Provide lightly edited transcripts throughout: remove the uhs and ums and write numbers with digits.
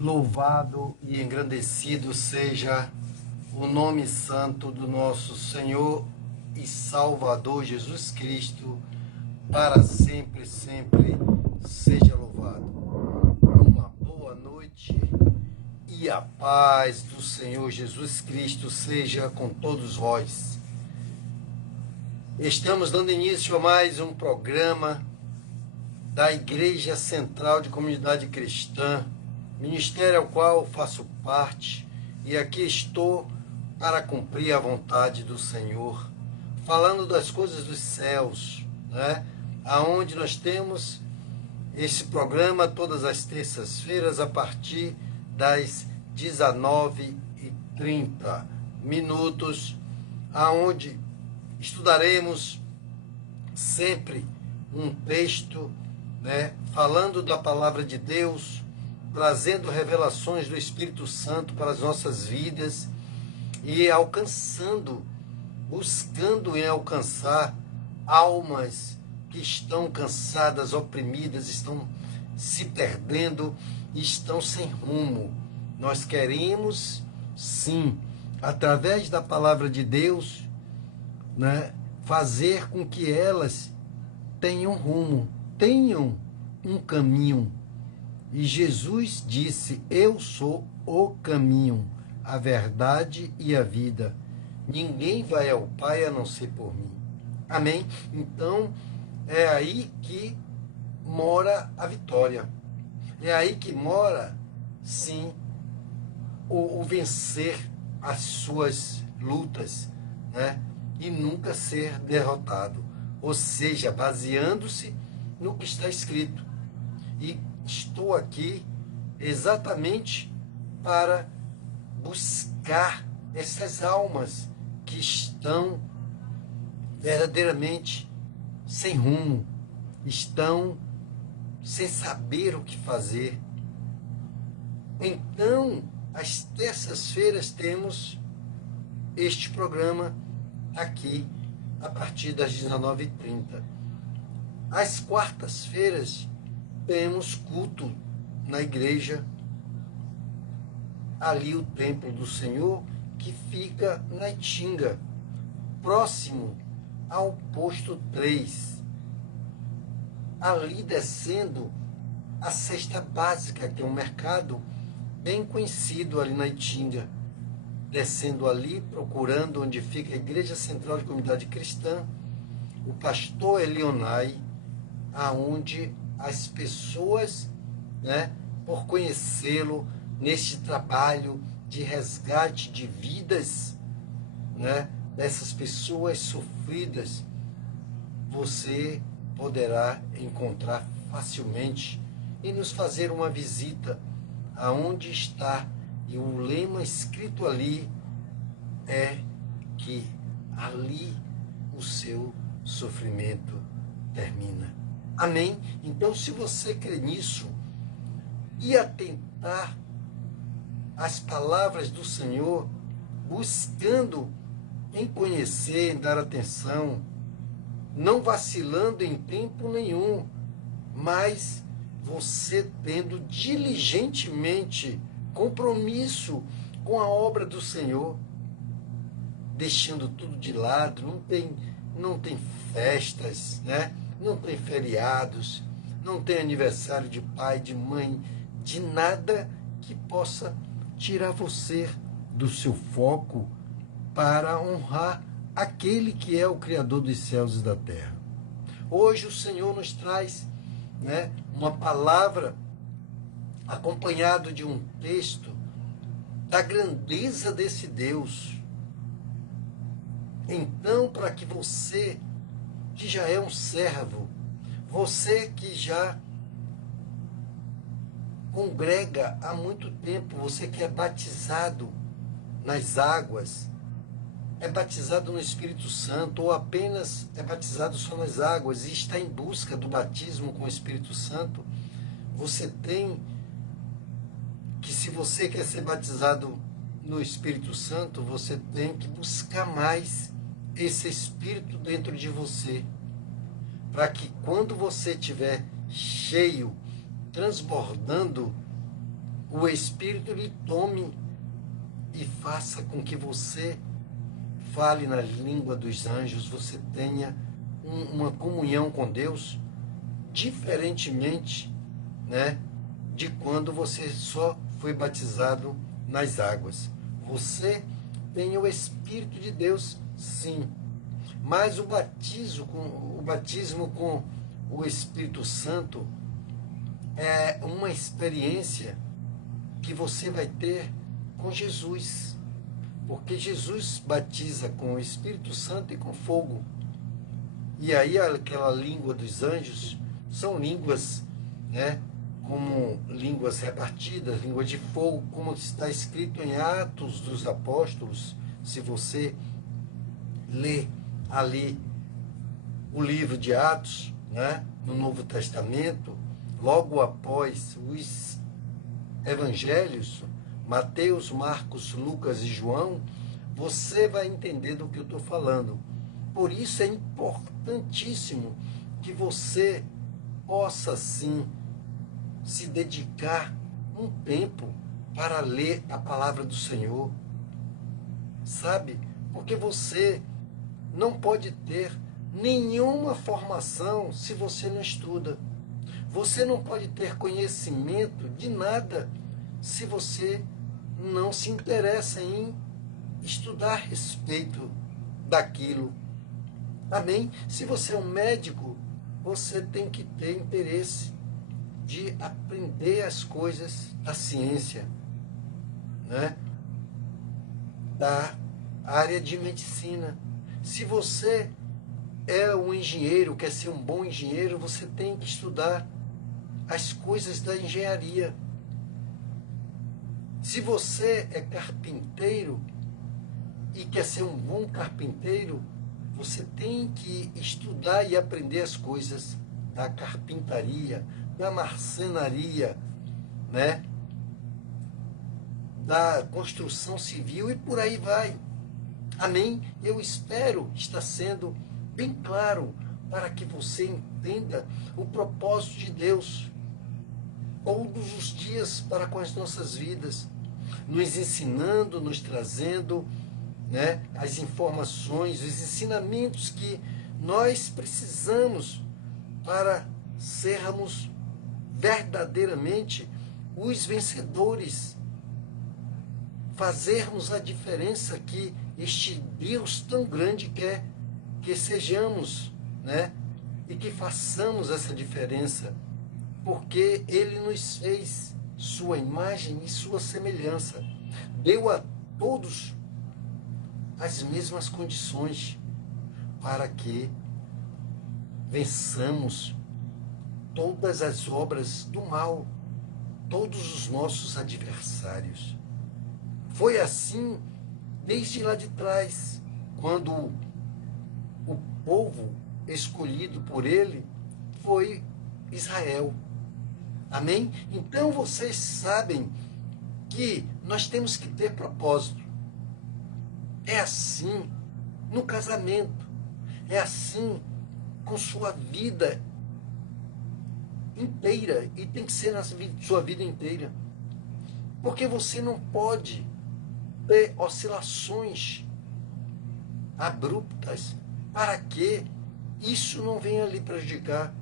Louvado e engrandecido seja o nome santo do nosso Senhor e Salvador Jesus Cristo, para sempre, sempre seja louvado. Uma boa noite e a paz do Senhor Jesus Cristo seja com todos vós. Estamos dando início a mais um programa da Igreja Central de Comunidade Cristã, ministério ao qual faço parte, e aqui estou para cumprir a vontade do Senhor, falando das coisas dos céus, né? Aonde nós temos esse programa todas as terças-feiras a partir das 19h30, aonde estudaremos sempre um texto, né, falando da palavra de Deus, trazendo revelações do Espírito Santo para as nossas vidas e buscando em alcançar almas que estão cansadas, oprimidas, estão se perdendo, estão sem rumo. Nós queremos, sim, através da palavra de Deus, né, fazer com que elas tenham rumo, tenham um caminho. E Jesus disse: eu sou o caminho, a verdade e a vida. Ninguém vai ao Pai a não ser por mim. Amém? Então, é aí que mora a vitória. É aí que mora, sim, o vencer as suas lutas, né? E nunca ser derrotado. Ou seja, baseando-se no que está escrito. E estou aqui exatamente para buscar essas almas que estão verdadeiramente sem rumo, estão sem saber o que fazer. Então, às terças-feiras temos este programa aqui a partir das 19h30. Às quartas-feiras temos culto na igreja, ali o templo do Senhor, que fica na Itinga, próximo ao posto 3. Ali descendo a cesta básica, que é um mercado bem conhecido ali na Itinga. Descendo ali, procurando onde fica a Igreja Central de Comunidade Cristã, o pastor Elionai, aonde as pessoas, né, por conhecê-lo neste trabalho de resgate de vidas, né, dessas pessoas sofridas, você poderá encontrar facilmente e nos fazer uma visita aonde está. E o lema escrito ali é que ali o seu sofrimento termina. Amém? Então, se você crê nisso e atentar às palavras do Senhor, buscando em conhecer, em dar atenção, não vacilando em tempo nenhum, mas você tendo diligentemente compromisso com a obra do Senhor, deixando tudo de lado, não tem festas, né? Não tem feriados, não tem aniversário de pai, de mãe, de nada que possa tirar você do seu foco para honrar aquele que é o Criador dos céus e da terra. Hoje o Senhor nos traz, né, uma palavra acompanhado de um texto da grandeza desse Deus. Então, para que você, que já é um servo, você que já congrega há muito tempo, você que é batizado nas águas, é batizado no Espírito Santo, ou apenas é batizado só nas águas e está em busca do batismo com o Espírito Santo, você tem que, se você quer ser batizado no Espírito Santo, você tem que buscar mais esse Espírito dentro de você, para que quando você estiver cheio, transbordando, o Espírito lhe tome e faça com que você fale na língua dos anjos, você tenha uma comunhão com Deus, diferentemente, né, de quando você só foi batizado nas águas. Você tem o Espírito de Deus, sim, mas o batismo com o Espírito Santo é uma experiência que você vai ter com Jesus, porque Jesus batiza com o Espírito Santo e com fogo. E aí aquela língua dos anjos são línguas, né, como línguas repartidas, língua de fogo, como está escrito em Atos dos Apóstolos. Se você lê ali o livro de Atos, né, no Novo Testamento, logo após os evangelhos, Mateus, Marcos, Lucas e João, você vai entender do que eu estou falando. Por isso é importantíssimo que você possa, sim, se dedicar um tempo para ler a palavra do Senhor, sabe? Porque você não pode ter nenhuma formação se você não estuda. Você não pode ter conhecimento de nada se você não se interessa em estudar a respeito daquilo. Amém? Se você é um médico, você tem que ter interesse de aprender as coisas da ciência, né? Da área de medicina. Se você é um engenheiro, quer ser um bom engenheiro, você tem que estudar as coisas da engenharia. Se você é carpinteiro e quer ser um bom carpinteiro, você tem que estudar e aprender as coisas da carpintaria, da marcenaria, né? Da construção civil e por aí vai. Amém? Eu espero estar sendo bem claro para que você entenda o propósito de Deus todos os dias para com as nossas vidas, nos ensinando, nos trazendo, né, as informações, os ensinamentos que nós precisamos para sermos verdadeiramente os vencedores, fazermos a diferença que este Deus tão grande quer que sejamos, né, e que façamos essa diferença, porque Ele nos fez sua imagem e sua semelhança, deu a todos as mesmas condições para que vençamos todas as obras do mal, todos os nossos adversários. Foi assim desde lá de trás, quando o povo escolhido por Ele foi Israel. Amém? Então vocês sabem que nós temos que ter propósito. É assim no casamento, é assim com sua vida inteira, e tem que ser na sua vida inteira. Porque você não pode ter oscilações abruptas para que isso não venha lhe prejudicar.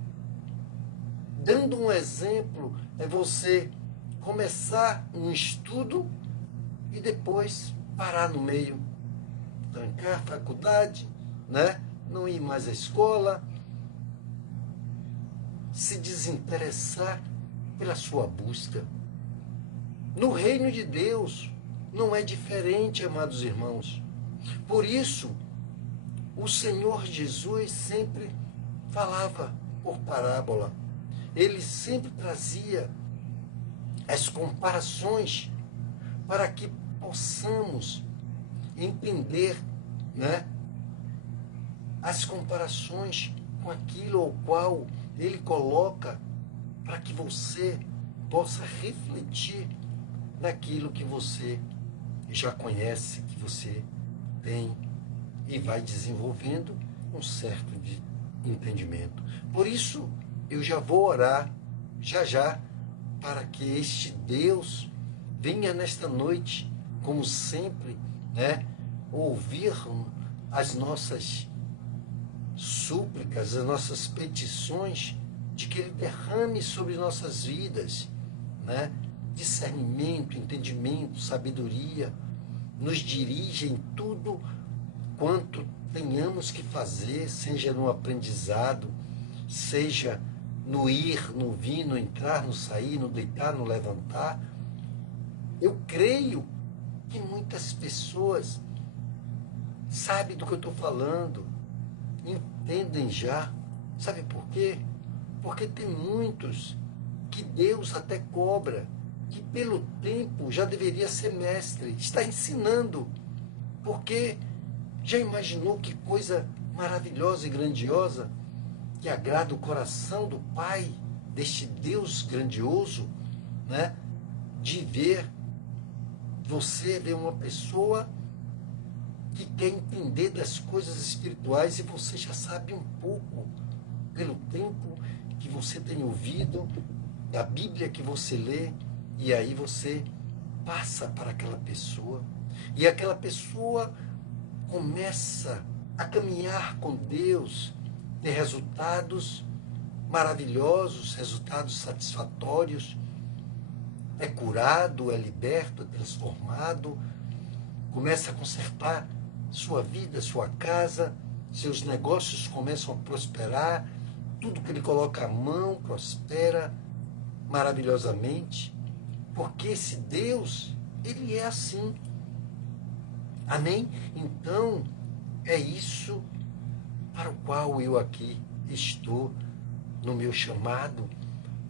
Dando um exemplo, é você começar um estudo e depois parar no meio, trancar a faculdade, né? Não ir mais à escola, se desinteressar pela sua busca. No reino de Deus não é diferente, amados irmãos. Por isso, o Senhor Jesus sempre falava por parábola. Ele sempre trazia as comparações para que possamos entender, né, as comparações com aquilo ao qual Ele coloca, para que você possa refletir naquilo que você já conhece, que você tem e vai desenvolvendo um certo entendimento. Por isso, eu já vou orar, já, para que este Deus venha nesta noite, como sempre, né, ouvir as nossas súplicas, as nossas petições, de que Ele derrame sobre nossas vidas, né, discernimento, entendimento, sabedoria, nos dirija em tudo quanto tenhamos que fazer, seja no aprendizado, seja no ir, no vir, no entrar, no sair, no deitar, no levantar. Eu creio que muitas pessoas sabem do que eu estou falando, entendem já. Sabe por quê? Porque tem muitos que Deus até cobra, que pelo tempo já deveria ser mestre, está ensinando. Porque já imaginou que coisa maravilhosa e grandiosa que agrada o coração do Pai, deste Deus grandioso, né? De ver você, ver uma pessoa que quer entender das coisas espirituais e você já sabe um pouco, pelo tempo que você tem ouvido, da Bíblia que você lê, e aí você passa para aquela pessoa, e aquela pessoa começa a caminhar com Deus, ter resultados maravilhosos, resultados satisfatórios, é curado, é liberto, é transformado, começa a consertar sua vida, sua casa, seus negócios começam a prosperar, tudo que ele coloca a mão prospera maravilhosamente, porque esse Deus, ele é assim. Amém? Então, é isso para o qual eu aqui estou no meu chamado,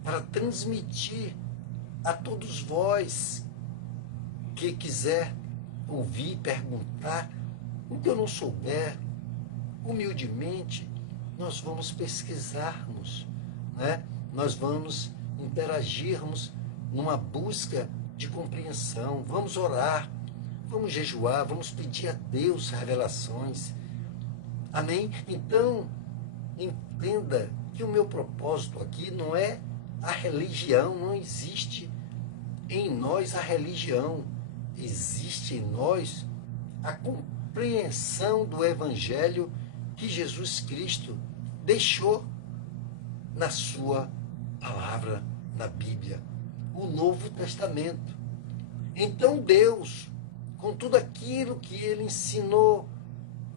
para transmitir a todos vós que quiser ouvir, perguntar, o que eu não souber, humildemente, nós vamos pesquisarmos, né? Nós vamos interagirmos numa busca de compreensão, vamos orar, vamos jejuar, vamos pedir a Deus revelações. Amém? Então, entenda que o meu propósito aqui não é a religião, não existe em nós a religião, existe em nós a compreensão do Evangelho que Jesus Cristo deixou na sua palavra, na Bíblia, o Novo Testamento. Então Deus, com tudo aquilo que Ele ensinou,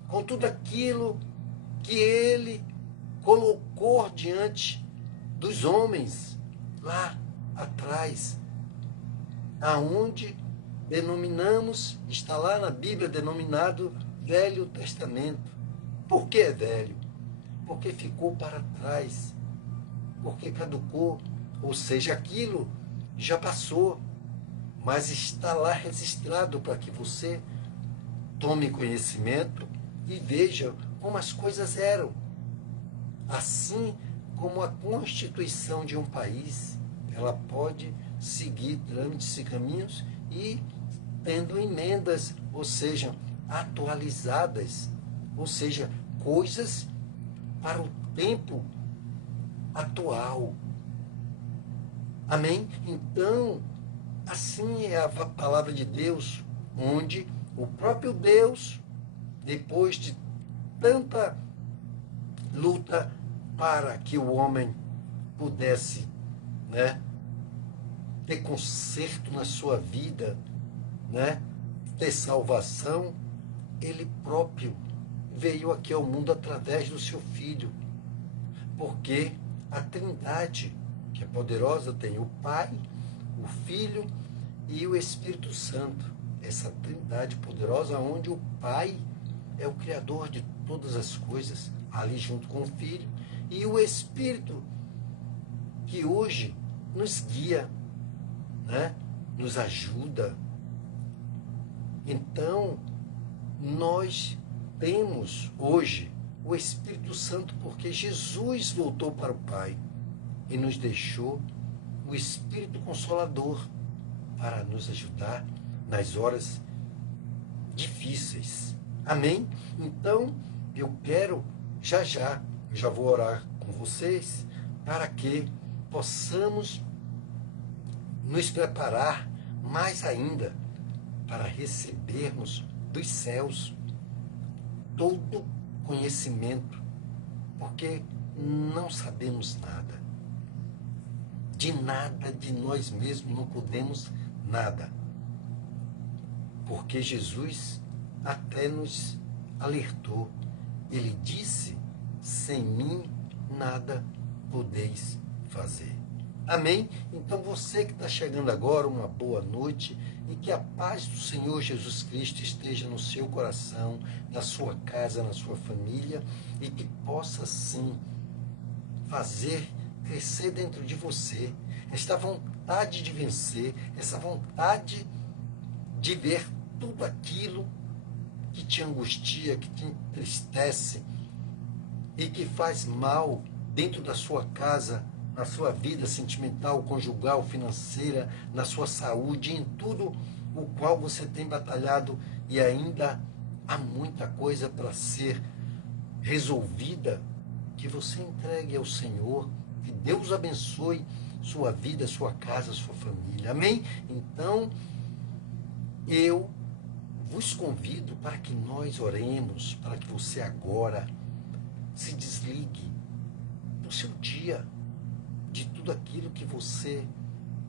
com tudo aquilo que Ele colocou diante dos homens lá atrás, aonde denominamos, está lá na Bíblia denominado Velho Testamento. Por que é velho? Porque ficou para trás, porque caducou, ou seja, aquilo já passou, mas está lá registrado para que você tome conhecimento e veja como as coisas eram. Assim como a constituição de um país, ela pode seguir trâmites e caminhos e tendo emendas, ou seja, atualizadas, ou seja, coisas para o tempo atual. Amém? Então, assim é a palavra de Deus, onde o próprio Deus, depois de tanta luta para que o homem pudesse, né, ter conserto na sua vida, né, ter salvação, ele próprio veio aqui ao mundo através do seu Filho, porque a Trindade, que é poderosa, tem o Pai, o Filho e o Espírito Santo. Essa Trindade poderosa, onde o Pai é o Criador de todas as coisas, ali junto com o Filho, e o Espírito, que hoje nos guia, né? Nos ajuda. Então, nós temos hoje o Espírito Santo porque Jesus voltou para o Pai e nos deixou o Espírito Consolador para nos ajudar nas horas difíceis. Amém? Então, eu quero já vou orar com vocês para que possamos nos preparar mais ainda, para recebermos dos céus todo conhecimento, porque não sabemos nada. De nada, de nós mesmos, não podemos nada. Porque Jesus até nos alertou. Ele disse: sem mim nada podeis fazer. Amém? Então você que está chegando agora, uma boa noite, e que a paz do Senhor Jesus Cristo esteja no seu coração, na sua casa, na sua família, e que possa sim fazer crescer dentro de você esta vontade de vencer, essa vontade de ver tudo aquilo que te angustia, que te entristece e que faz mal dentro da sua casa, na sua vida sentimental, conjugal, financeira, na sua saúde, em tudo o qual você tem batalhado, e ainda há muita coisa para ser resolvida, que você entregue ao Senhor, que Deus abençoe sua vida, sua casa, sua família. Amém? Então, eu vos convido para que nós oremos, para que você agora se desligue do seu dia, de tudo aquilo que você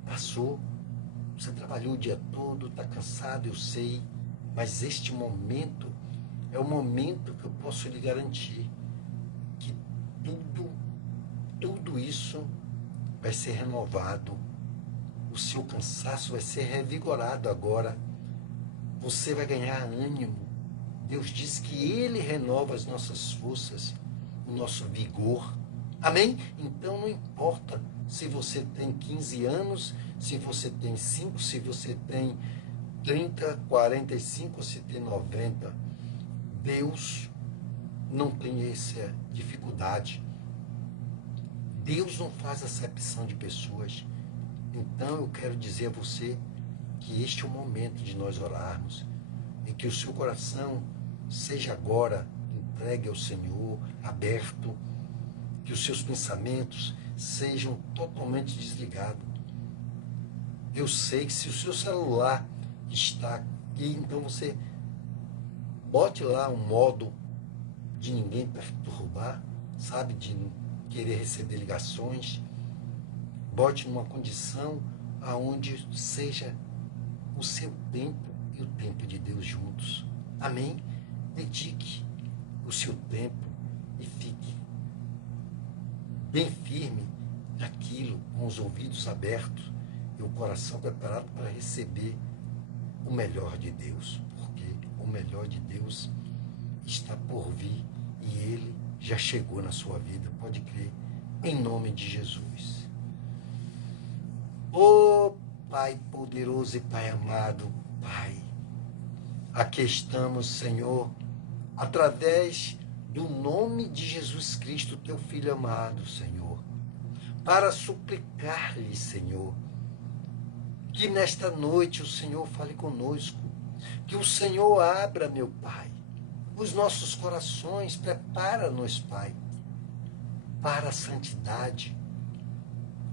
passou. Você trabalhou o dia todo, está cansado, eu sei, mas este momento é o momento que eu posso lhe garantir que tudo isso vai ser renovado. O seu cansaço vai ser revigorado agora. Você vai ganhar ânimo. Deus diz que Ele renova as nossas forças, o nosso vigor. Amém? Então não importa se você tem 15 anos, se você tem 5, se você tem 30, 45, se tem 90. Deus não tem essa dificuldade. Deus não faz acepção de pessoas. Então eu quero dizer a você que este é o momento de nós orarmos, e que o seu coração seja agora entregue ao Senhor, aberto, que os seus pensamentos sejam totalmente desligados. Eu sei que se o seu celular está aqui, então você bote lá um modo de ninguém perturbar, sabe, de não querer receber ligações. Bote numa condição aonde seja o seu tempo e o tempo de Deus juntos. Amém? Dedique o seu tempo e fique bem firme naquilo, com os ouvidos abertos e o coração preparado para receber o melhor de Deus, porque o melhor de Deus está por vir e Ele já chegou na sua vida, pode crer, em nome de Jesus. Ô Pai poderoso e Pai amado, Pai, aqui estamos, Senhor, através do nome de Jesus Cristo, teu Filho amado, Senhor, para suplicar-lhe, Senhor, que nesta noite o Senhor fale conosco, que o Senhor abra, meu Pai, os nossos corações, prepara-nos, Pai, para a santidade.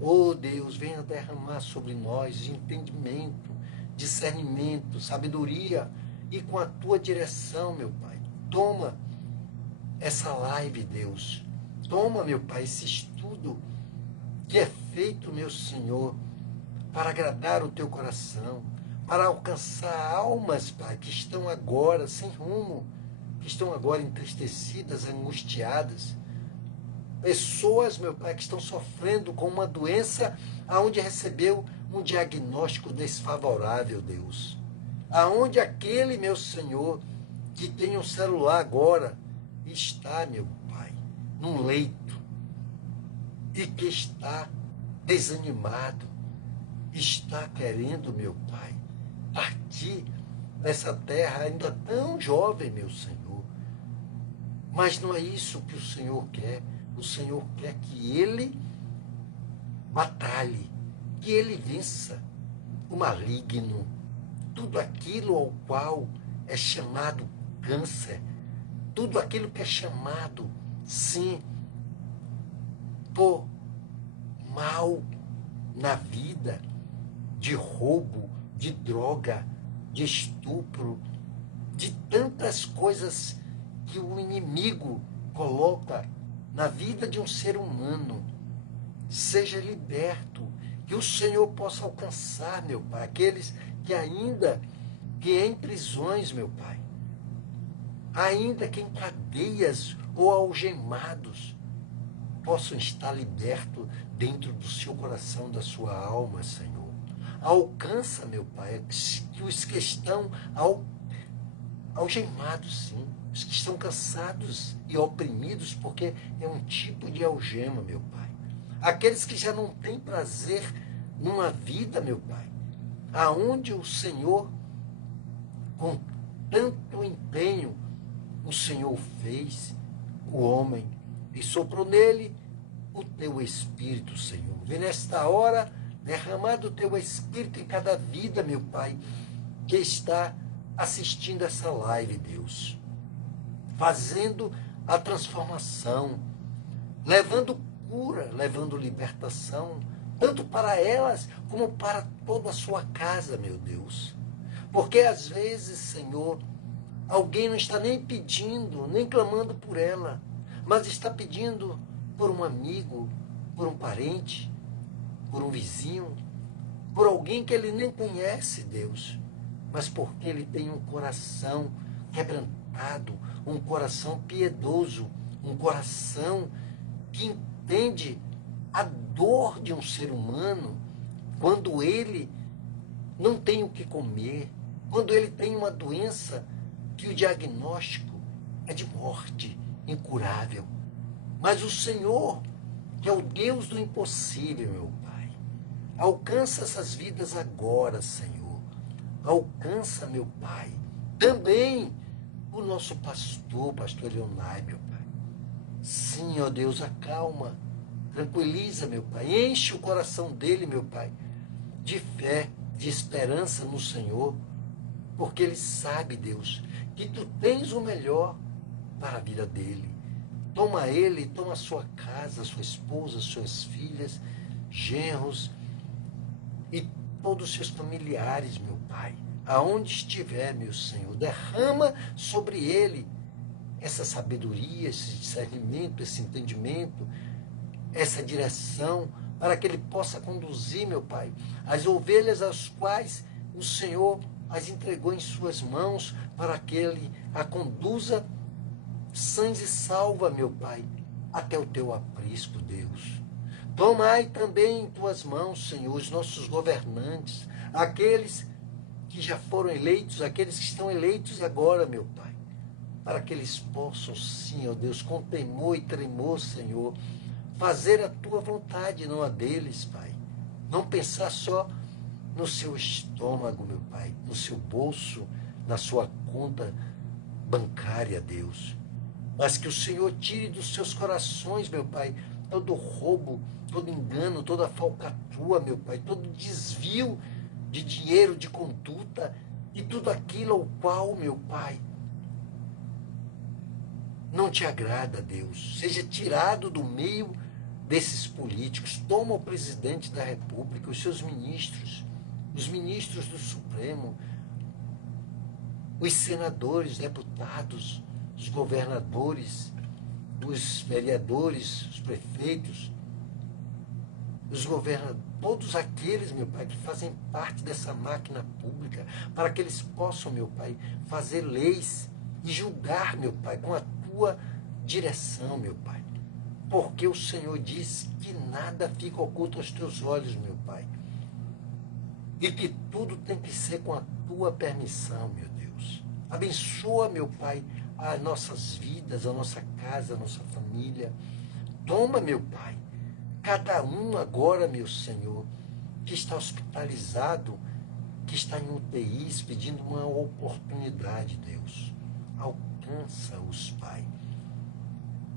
Oh Deus, venha derramar sobre nós entendimento, discernimento, sabedoria, e com a tua direção, meu Pai, toma essa live, Deus. Toma, meu Pai, esse estudo que é feito, meu Senhor, para agradar o teu coração, para alcançar almas, Pai, que estão agora sem rumo, que estão agora entristecidas, angustiadas. Pessoas, meu Pai, que estão sofrendo com uma doença aonde recebeu um diagnóstico desfavorável, Deus. Aonde aquele, meu Senhor, que tem um celular agora, está, meu Pai, num leito, e que está desanimado, está querendo, meu Pai, partir dessa terra ainda tão jovem, meu Senhor. Mas não é isso que o Senhor quer. O Senhor quer que ele batalhe, que ele vença o maligno, tudo aquilo ao qual é chamado câncer, tudo aquilo que é chamado, sim, por mal na vida, de roubo, de droga, de estupro, de tantas coisas que o inimigo coloca na vida de um ser humano. Seja liberto, que o Senhor possa alcançar, meu Pai, aqueles que em prisões, meu Pai, ainda que em cadeias ou algemados, possam estar libertos dentro do seu coração, da sua alma, Senhor. Alcança, meu Pai, que os que estão algemados, sim, os que estão cansados e oprimidos, porque é um tipo de algema, meu Pai. Aqueles que já não têm prazer numa vida, meu Pai, aonde o Senhor, com tanto empenho, o Senhor fez o homem e soprou nele o teu Espírito, Senhor. Vem nesta hora derramar do teu Espírito em cada vida, meu Pai, que está assistindo essa live, Deus, fazendo a transformação, levando cura, levando libertação, tanto para elas como para toda a sua casa, meu Deus. Porque às vezes, Senhor, alguém não está nem pedindo, nem clamando por ela, mas está pedindo por um amigo, por um parente, por um vizinho, por alguém que ele nem conhece, Deus, mas porque ele tem um coração quebrantado, um coração piedoso, um coração que entende a dor de um ser humano quando ele não tem o que comer, quando ele tem uma doença que o diagnóstico é de morte incurável. Mas o Senhor, que é o Deus do impossível, meu Pai, alcança essas vidas agora, Senhor. Alcança, meu Pai, também o nosso pastor Leonai, meu Pai. Sim, ó Deus, acalma, tranquiliza, meu Pai, enche o coração dele, meu Pai, de fé, de esperança no Senhor, porque ele sabe, Deus, que tu tens o melhor para a vida dele. Toma ele, toma a sua casa, sua esposa, suas filhas, genros e todos os seus familiares, meu Pai. Aonde estiver, meu Senhor, derrama sobre ele essa sabedoria, esse discernimento, esse entendimento, essa direção, para que ele possa conduzir, meu Pai, as ovelhas às quais o Senhor as entregou em suas mãos, para que ele a conduza sãs e salva, meu Pai, até o teu aprisco, Deus. Tomai também em tuas mãos, Senhor, os nossos governantes, aqueles que já foram eleitos, aqueles que estão eleitos agora, meu Pai, para que eles possam, sim, ó Deus, com temor e tremor, Senhor, fazer a tua vontade, não a deles, Pai. Não pensar só no seu estômago, meu Pai, no seu bolso, na sua conta bancária, Deus. Mas que o Senhor tire dos seus corações, meu Pai, todo roubo, todo engano, toda falcatrua, meu Pai, todo desvio de dinheiro, de conduta, e tudo aquilo ao qual, meu Pai, não te agrada, Deus. Seja tirado do meio desses políticos. Toma o presidente da República, os seus ministros, os ministros do Supremo, os senadores, deputados, os governadores, os vereadores, os prefeitos, os governadores, todos aqueles, meu Pai, que fazem parte dessa máquina pública, para que eles possam, meu Pai, fazer leis e julgar, meu Pai, com a tua direção, meu Pai. Porque o Senhor diz que nada fica oculto aos teus olhos, meu Pai. E que tudo tem que ser com a tua permissão, meu Deus. Abençoa, meu Pai, as nossas vidas, a nossa casa, a nossa família. Toma, meu Pai, cada um agora, meu Senhor, que está hospitalizado, que está em UTIs, pedindo uma oportunidade, Deus. Alcança-os, Pai.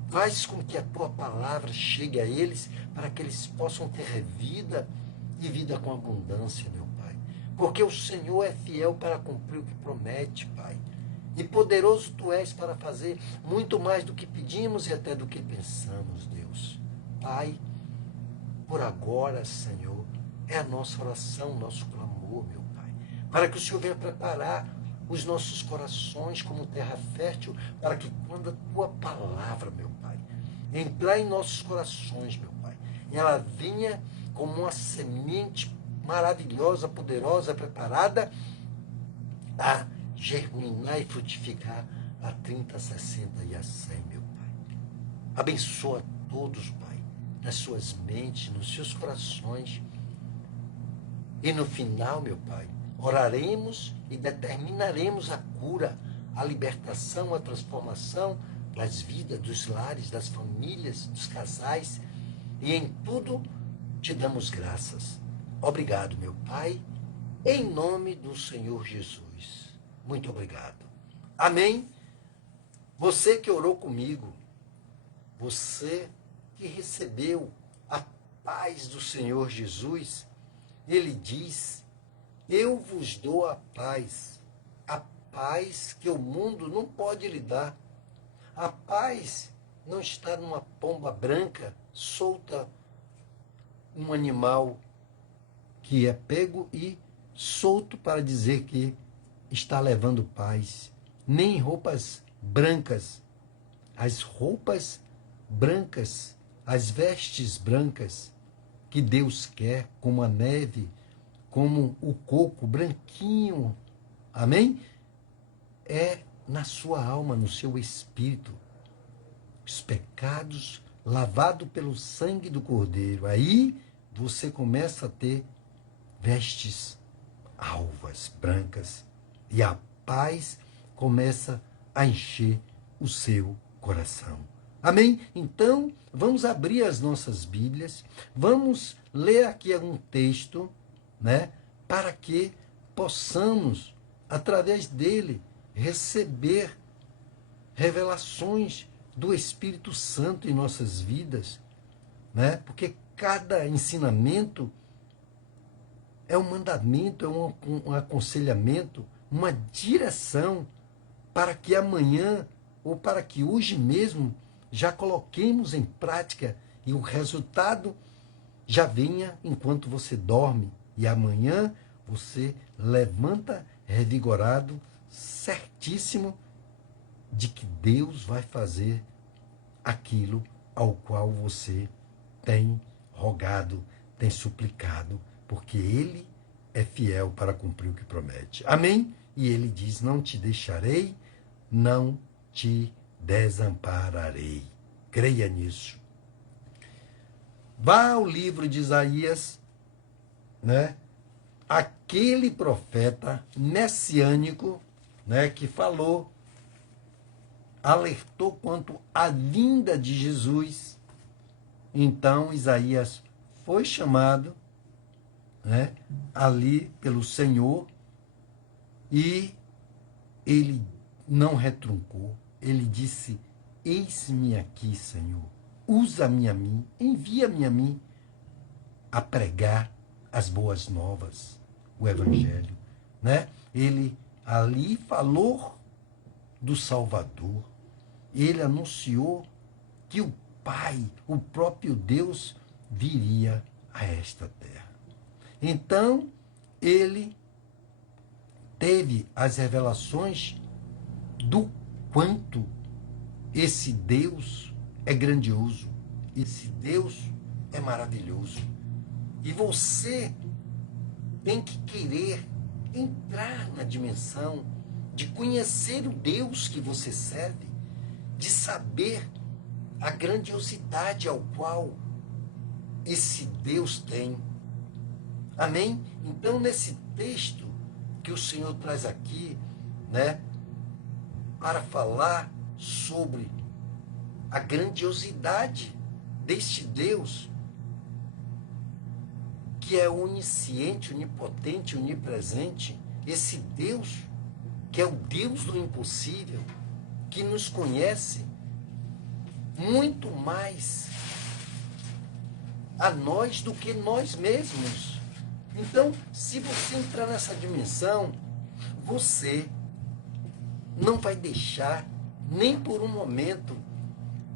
Faz com que a tua palavra chegue a eles, para que eles possam ter vida e vida com abundância, meu Pai. Porque o Senhor é fiel para cumprir o que promete, Pai. E poderoso tu és para fazer muito mais do que pedimos e até do que pensamos, Deus. Pai, por agora, Senhor, é a nossa oração, nosso clamor, meu Pai. para que o Senhor venha preparar os nossos corações como terra fértil, para que quando a tua palavra, meu Pai, entrar em nossos corações, meu Pai, ela venha como uma semente maravilhosa, poderosa, preparada a germinar e frutificar a 30, a 60 e a 100, meu Pai. Abençoa todos, Pai, nas suas mentes, nos seus corações. E no final, meu Pai, oraremos e determinaremos a cura, a libertação, a transformação das vidas, dos lares, das famílias, dos casais. E em tudo te damos graças. Obrigado, meu Pai, em nome do Senhor Jesus. Muito obrigado. Amém? Você que orou comigo, você que recebeu a paz do Senhor Jesus, ele diz: eu vos dou a paz que o mundo não pode lhe dar. A paz não está numa pomba branca solta, um animal que é pego e solto para dizer que está levando paz, nem roupas brancas. As roupas brancas, as vestes brancas que Deus quer, como a neve, como o coco branquinho, amém? É na sua alma, no seu espírito, os pecados lavados pelo sangue do Cordeiro. Aí você começa a ter vestes alvas, brancas, e a paz começa a encher o seu coração. Amém? Então, vamos abrir as nossas Bíblias, vamos ler aqui algum texto, né, para que possamos, através dele, receber revelações do Espírito Santo em nossas vidas, né? Porque cada ensinamento é um mandamento, é um aconselhamento, uma direção para que amanhã ou para que hoje mesmo já coloquemos em prática e o resultado já venha enquanto você dorme. E amanhã você levanta revigorado, certíssimo de que Deus vai fazer aquilo ao qual você tem rogado, tem suplicado, porque Ele é fiel para cumprir o que promete. Amém? E Ele diz: não te deixarei, não te desampararei. Creia nisso. Vá ao livro de Isaías, né? Aquele profeta messiânico, né, que falou, alertou quanto à vinda de Jesus. Então Isaías foi chamado, né, ali pelo Senhor, e ele não retruncou. Ele disse: eis-me aqui, Senhor, usa-me a mim, envia-me a mim a pregar as boas novas, o Evangelho, né? Ele ali falou do Salvador, ele anunciou que o Pai, o próprio Deus, viria a esta terra. Então, ele teve as revelações do quanto esse Deus é grandioso, esse Deus é maravilhoso. E você tem que querer entrar na dimensão de conhecer o Deus que você serve, de saber a grandiosidade ao qual esse Deus tem. Amém? Então, nesse texto que o Senhor traz aqui, né, para falar sobre a grandiosidade deste Deus, que é onisciente, onipotente, onipresente, esse Deus que é o Deus do impossível, que nos conhece muito mais a nós do que nós mesmos. Então, se você entrar nessa dimensão, você não vai deixar nem por um momento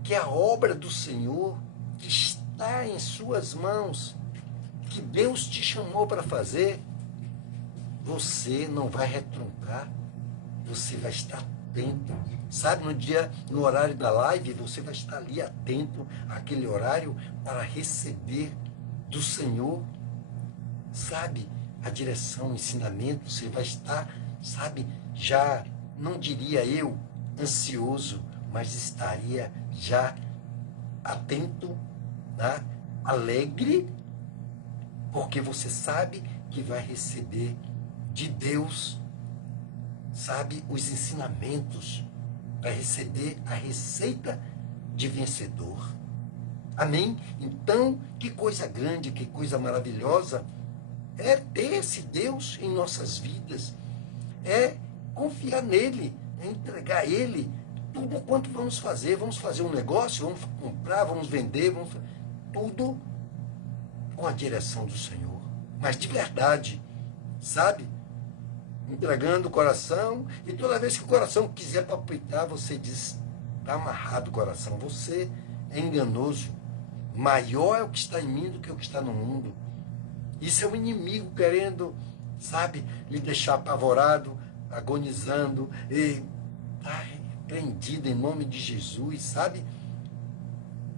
que a obra do Senhor, que está em suas mãos, que Deus te chamou para fazer, você não vai retroncar, você vai estar atento. Sabe, no horário da live, você vai estar ali atento àquele horário para receber do Senhor, sabe, a direção, o ensinamento. Você vai estar, sabe, já, não diria eu, ansioso, mas estaria já atento, né? Alegre, porque você sabe que vai receber de Deus, sabe, os ensinamentos, para receber a receita de vencedor. Amém? Então, que coisa grande, que coisa maravilhosa é ter esse Deus em nossas vidas, é confiar nele, é entregar a ele tudo quanto vamos fazer um negócio, vamos comprar, vamos vender, tudo com a direção do Senhor, mas de verdade, sabe? Entregando o coração, e toda vez que o coração quiser palpitar, você diz, está amarrado o coração, você é enganoso, maior é o que está em mim do que o que está no mundo. Isso é o inimigo querendo, sabe, lhe deixar apavorado, agonizando, e prendido em nome de Jesus, sabe?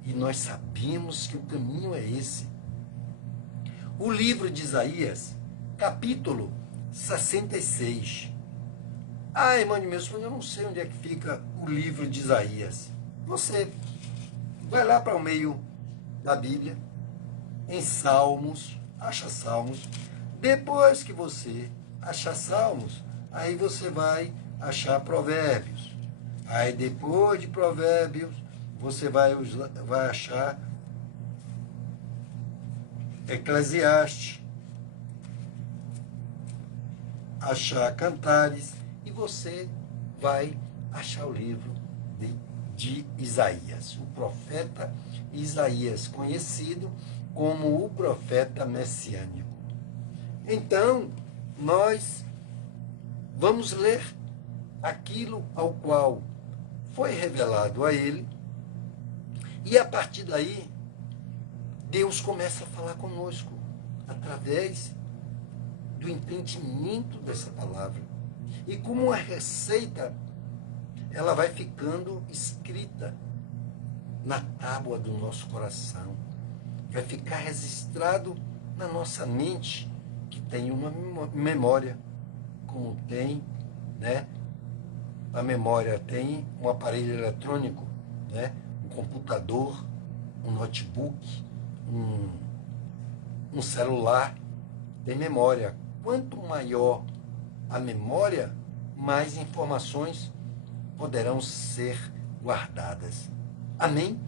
E nós sabemos que o caminho é esse. O livro de Isaías, capítulo 66. Irmã de meus, eu não sei onde é que fica o livro de Isaías. Você vai lá para o meio da Bíblia, em Salmos, acha Salmos. Depois que você achar Salmos, aí você vai achar Provérbios. Aí depois de Provérbios, você vai achar Eclesiastes, achar Cantares, e você vai achar o livro de Isaías, o profeta Isaías, conhecido como o profeta messiânico. Então, nós vamos ler aquilo ao qual foi revelado a ele, e a partir daí, Deus começa a falar conosco, através do entendimento dessa palavra. E como uma receita, ela vai ficando escrita na tábua do nosso coração, vai ficar registrado na nossa mente, que tem uma memória, como tem, né? A memória tem um aparelho eletrônico, né? Um computador, um notebook, um celular, tem memória. Quanto maior a memória, mais informações poderão ser guardadas. Amém?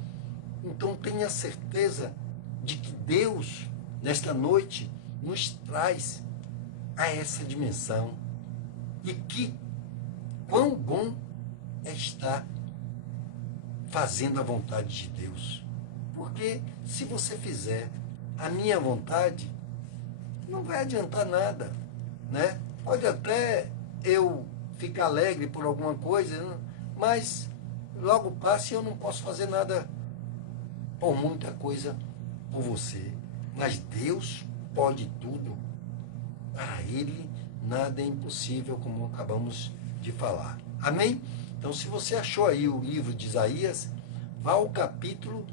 Então tenha certeza de que Deus, nesta noite, nos traz a essa dimensão, e que quão bom é estar fazendo a vontade de Deus. Porque se você fizer a minha vontade, não vai adiantar nada, né? Pode até eu ficar alegre por alguma coisa, mas logo passa e eu não posso fazer nada por muita coisa por você. Mas Deus pode tudo. Para Ele nada é impossível, como acabamos de falar. Amém? Então, se você achou aí o livro de Isaías, vá ao capítulo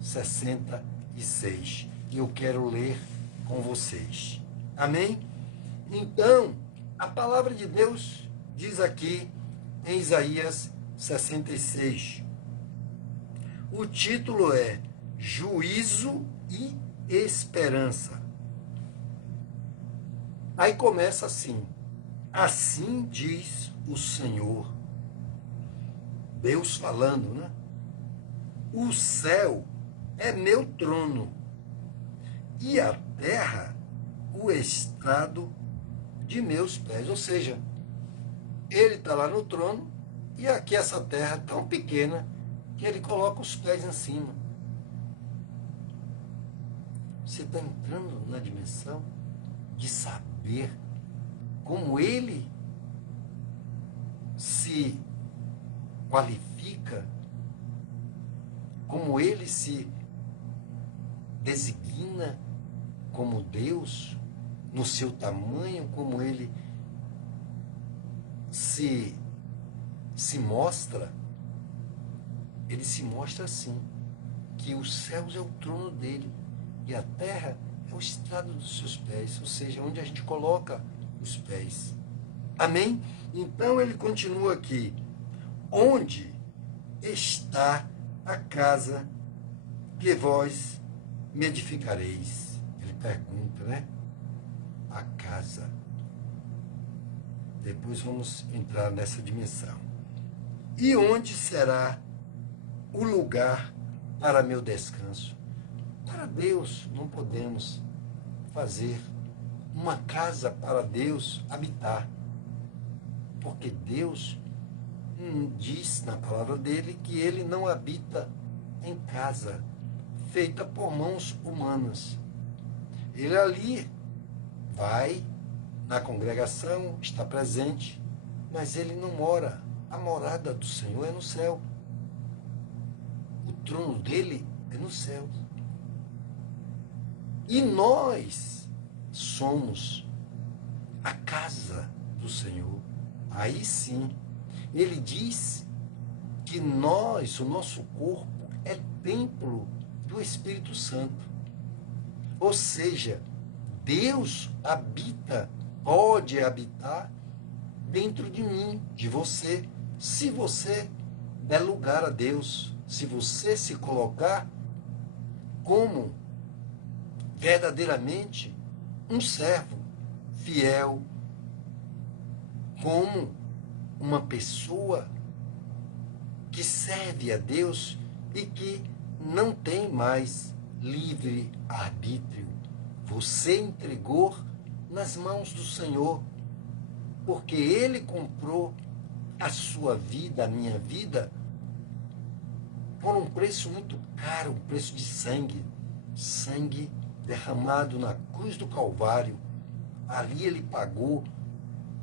66. E eu quero ler com vocês. Amém? Então, a palavra de Deus diz aqui em Isaías 66. O título é Juízo e Esperança. Aí começa assim: assim diz o Senhor. Deus falando, né? O céu é meu trono, e a terra o estrado de meus pés. Ou seja, ele está lá no trono, e aqui essa terra tão pequena que ele coloca os pés em cima. Você está entrando na dimensão de saber como ele se qualifica, como ele se designa como Deus, no seu tamanho, como ele se mostra, ele se mostra assim, que os céus é o trono dele e a terra é o estrado dos seus pés, ou seja, onde a gente coloca os pés. Amém? Então ele continua aqui, onde está a casa que vós me edificareis? Ele pergunta, né? A casa. Depois vamos entrar nessa dimensão. E onde será o lugar para meu descanso? Para Deus não podemos fazer uma casa para Deus habitar. Porque Deus diz na palavra dele que ele não habita em casa feita por mãos humanas. Ele ali vai na congregação, está presente, mas ele não mora. A morada do Senhor é no céu. O trono dele é no céu. E nós somos a casa do Senhor. Aí sim, ele diz que nós, o nosso corpo, é templo do Espírito Santo. Ou seja, Deus habita, pode habitar dentro de mim, de você, se você der lugar a Deus, se você se colocar como verdadeiramente um servo fiel, como uma pessoa que serve a Deus e que não tem mais livre arbítrio. Você entregou nas mãos do Senhor, porque Ele comprou a sua vida, a minha vida, por um preço muito caro, um preço de sangue. Sangue derramado na cruz do Calvário. Ali Ele pagou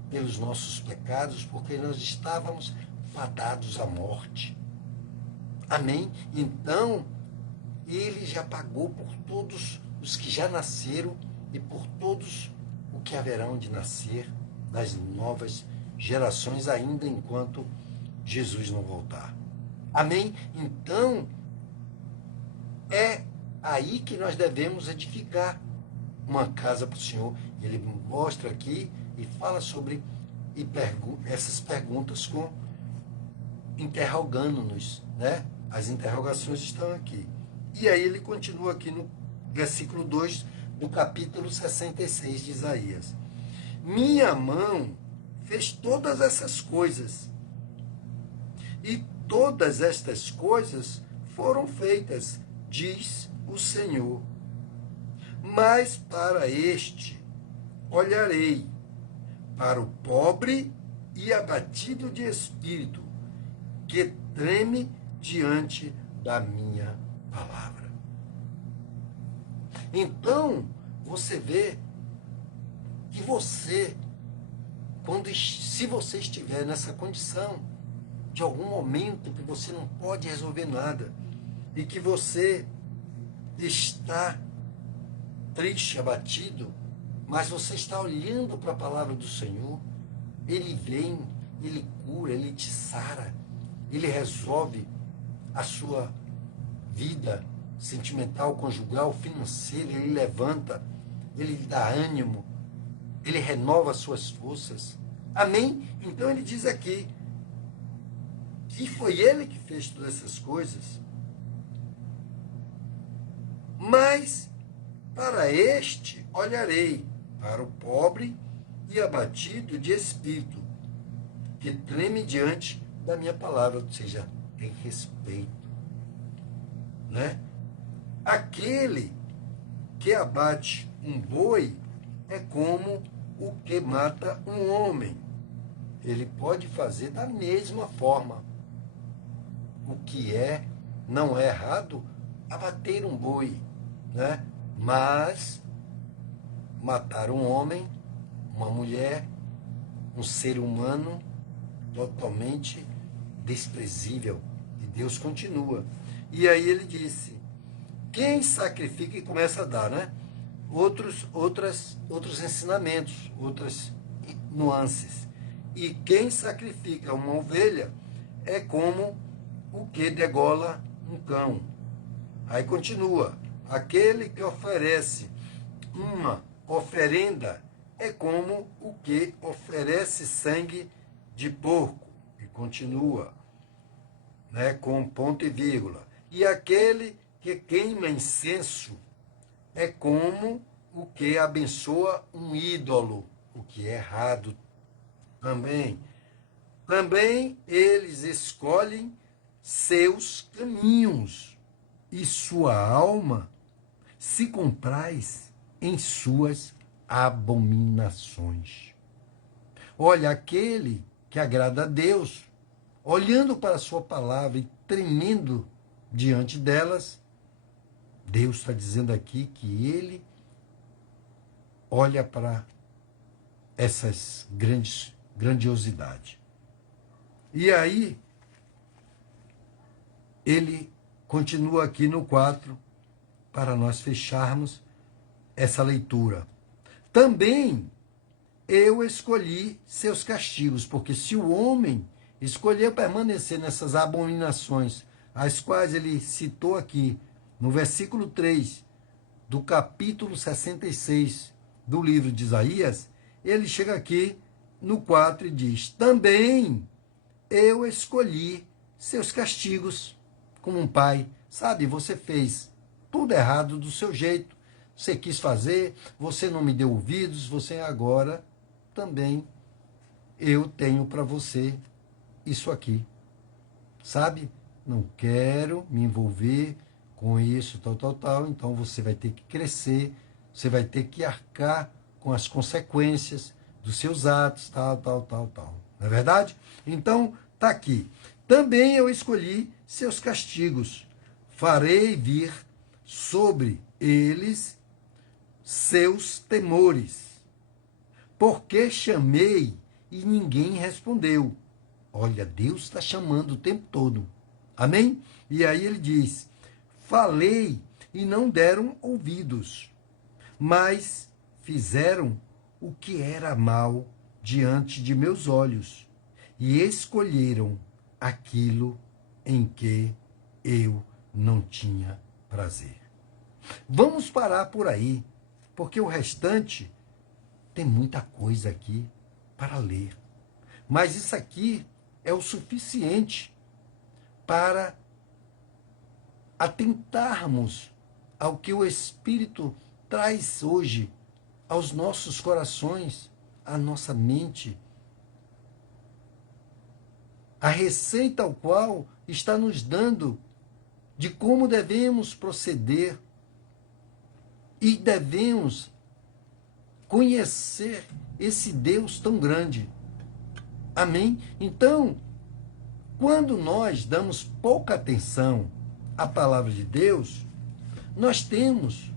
pelos nossos pecados, porque nós estávamos fadados à morte. Amém? Então, Ele já pagou por todos os que já nasceram e por todos o que haverão de nascer das novas gerações, ainda enquanto Jesus não voltar. Amém? Então, é aí que nós devemos edificar uma casa para o Senhor. Ele mostra aqui e fala sobre essas perguntas interrogando-nos, né? As interrogações estão aqui. E aí ele continua aqui no versículo 2 do capítulo 66 de Isaías. Minha mão fez todas essas coisas, e todas estas coisas foram feitas, diz o Senhor. Mas para este olharei, para o pobre e abatido de espírito, que treme diante da minha palavra. Então, você vê que você, se você estiver nessa condição, de algum momento que você não pode resolver nada, e que você está triste, abatido, mas você está olhando para a palavra do Senhor, Ele vem, Ele cura, Ele te sara, Ele resolve a sua vida sentimental, conjugal, financeira, Ele levanta, Ele lhe dá ânimo, Ele renova as suas forças. Amém? Então ele diz aqui que foi Ele que fez todas essas coisas. Mas para este olharei, para o pobre e abatido de espírito, que treme diante da minha palavra, ou seja, tem respeito, né? Aquele que abate um boi é como o que mata um homem. Ele pode fazer da mesma forma. O que não é errado abater um boi, né? Mas matar um homem, uma mulher, um ser humano totalmente desprezível. E Deus continua. E aí ele disse, quem sacrifica, e começa a dar, né? outros ensinamentos, outras nuances. E quem sacrifica uma ovelha é como o que degola um cão. Aí continua, aquele que oferece uma oferenda é como o que oferece sangue de porco. E continua, né, com ponto e vírgula. E aquele que queima incenso é como o que abençoa um ídolo, o que é errado também. Também eles escolhem seus caminhos, e sua alma se compraz em suas abominações. Olha, aquele que agrada a Deus, olhando para a sua palavra e tremendo diante delas, Deus está dizendo aqui que ele olha para essas grandiosidades. E aí, ele continua aqui no 4, para nós fecharmos essa leitura. Também eu escolhi seus castigos, porque se o homem escolher permanecer nessas abominações, as quais ele citou aqui, no versículo 3 do capítulo 66 do livro de Isaías, ele chega aqui no 4 e diz: também eu escolhi seus castigos como um pai. Sabe, você fez tudo errado do seu jeito, você quis fazer, você não me deu ouvidos, você agora também eu tenho para você isso aqui. Sabe, não quero me envolver com isso, tal, então você vai ter que crescer, você vai ter que arcar com as consequências dos seus atos, tal. Não é verdade? Então, tá aqui. Também eu escolhi seus castigos. Farei vir sobre eles seus temores. Porque chamei e ninguém respondeu. Olha, Deus está chamando o tempo todo. Amém? E aí ele diz: falei e não deram ouvidos, mas fizeram o que era mal diante de meus olhos e escolheram aquilo em que eu não tinha prazer. Vamos parar por aí, porque o restante tem muita coisa aqui para ler. Mas isso aqui é o suficiente para atentarmos ao que o Espírito traz hoje aos nossos corações, à nossa mente. A receita ao qual está nos dando de como devemos proceder e devemos conhecer esse Deus tão grande. Amém? Então, quando nós damos pouca atenção à palavra de Deus, nós temos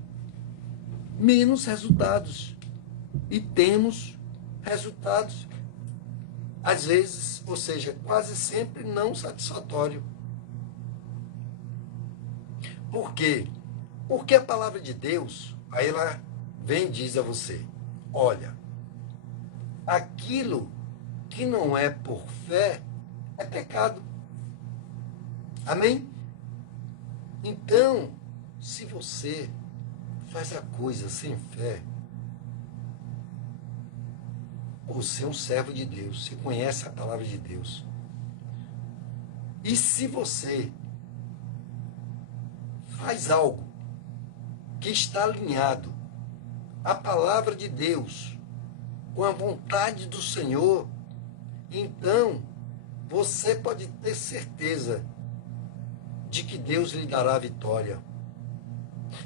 menos resultados. E temos resultados, às vezes, ou seja, quase sempre não satisfatório. Por quê? Porque a palavra de Deus, aí ela vem e diz a você: olha, aquilo que não é por fé é pecado. Amém? Então, se você faz a coisa sem fé, você é um servo de Deus, você conhece a palavra de Deus. E se você faz algo que está alinhado à palavra de Deus, com a vontade do Senhor, então você pode ter certeza de que Deus lhe dará a vitória,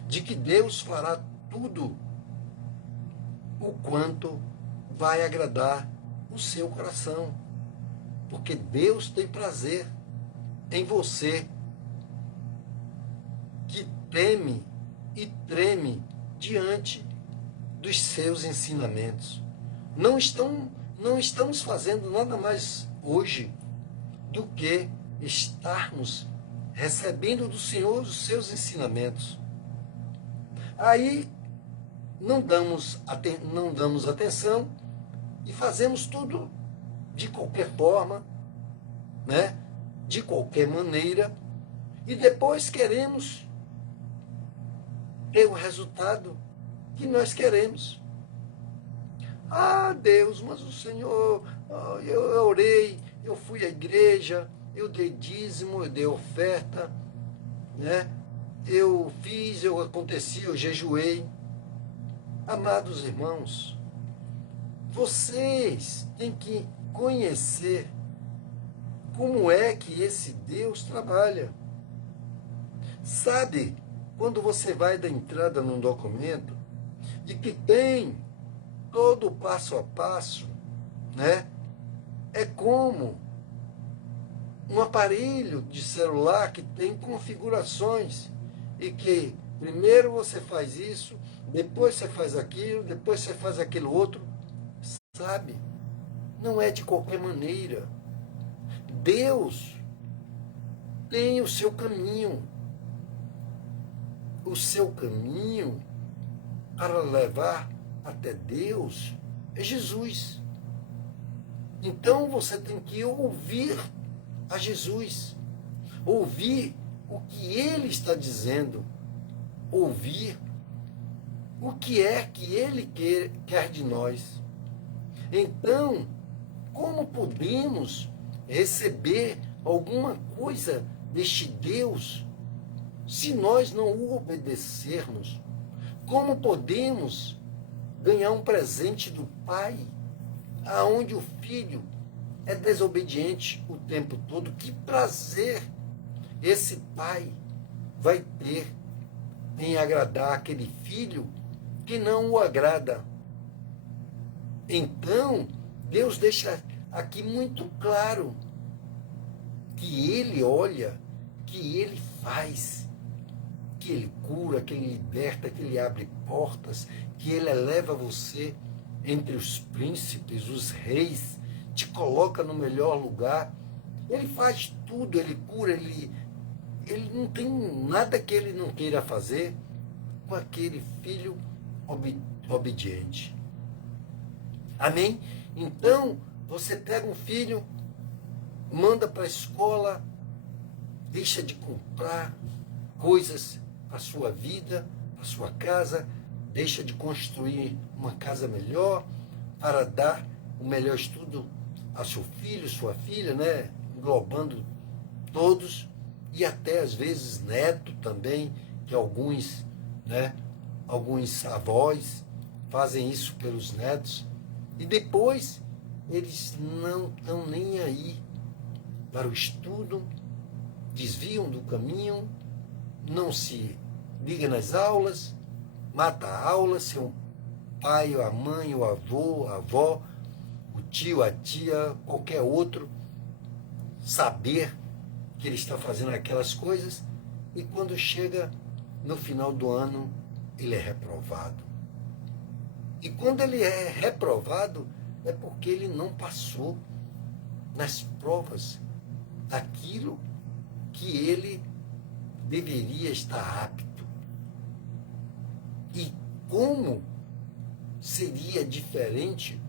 de que Deus fará tudo o quanto vai agradar o seu coração, porque Deus tem prazer em você que teme e treme diante dos seus ensinamentos. Não estamos fazendo nada mais hoje do que estarmos recebendo do Senhor os seus ensinamentos. Aí, não damos atenção e fazemos tudo de qualquer forma, né? De qualquer maneira, e depois queremos ter o resultado que nós queremos. Ah, Deus, mas o Senhor, eu orei, eu fui à igreja, eu dei dízimo, eu dei oferta, né? Eu fiz, eu aconteci, eu jejuei. Amados irmãos, vocês têm que conhecer como é que esse Deus trabalha. Sabe, quando você vai dar entrada num documento e que tem todo o passo a passo, né? É como um aparelho de celular que tem configurações e que primeiro você faz isso, depois você faz aquilo, depois você faz aquilo outro, sabe? Não é de qualquer maneira. Deus tem o seu caminho. O seu caminho para levar até Deus é Jesus. Então você tem que ouvir a Jesus, ouvir o que Ele está dizendo, ouvir o que é que Ele quer de nós. Então, como podemos receber alguma coisa deste Deus se nós não o obedecermos? Como podemos ganhar um presente do Pai, aonde o filho é desobediente o tempo todo? Que prazer esse pai vai ter em agradar aquele filho que não o agrada? Então, Deus deixa aqui muito claro que Ele olha, que Ele faz, que Ele cura, que Ele liberta, que Ele abre portas, que Ele eleva você entre os príncipes, os reis, te coloca no melhor lugar. Ele faz tudo, Ele cura, Ele não tem nada que Ele não queira fazer com aquele filho obediente. Amém? Então, você pega um filho, manda para a escola, deixa de comprar coisas para a sua vida, para a sua casa, deixa de construir uma casa melhor para dar o melhor estudo a seu filho, sua filha, né? Englobando todos, e até às vezes neto também, que alguns, né? Alguns avós fazem isso pelos netos, e depois eles não estão nem aí para o estudo, desviam do caminho, não se liga nas aulas, mata a aula, se é um pai, ou a mãe, o avô, a avó, o tio, a tia, qualquer outro, saber que ele está fazendo aquelas coisas, e quando chega no final do ano, ele é reprovado. E quando ele é reprovado, é porque ele não passou nas provas daquilo que ele deveria estar apto. E como seria diferente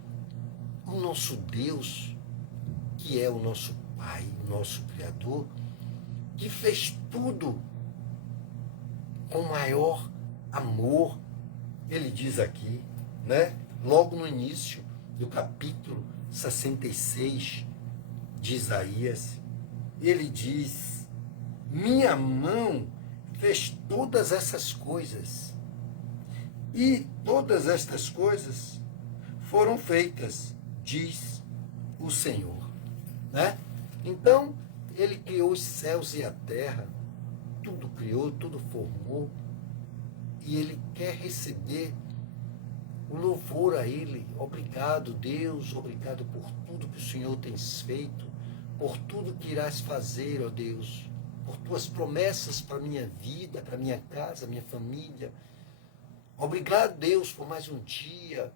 o nosso Deus, que é o nosso Pai, o nosso Criador, que fez tudo com maior amor. Ele diz aqui, né, logo no início do capítulo 66 de Isaías, ele diz: minha mão fez todas essas coisas, e todas estas coisas foram feitas, diz o Senhor. Né? Então, ele criou os céus e a terra, tudo criou, tudo formou, e ele quer receber o louvor a ele. Obrigado, Deus, obrigado por tudo que o Senhor tem feito, por tudo que irás fazer, ó Deus, por tuas promessas para a minha vida, para a minha casa, minha família. Obrigado, Deus, por mais um dia,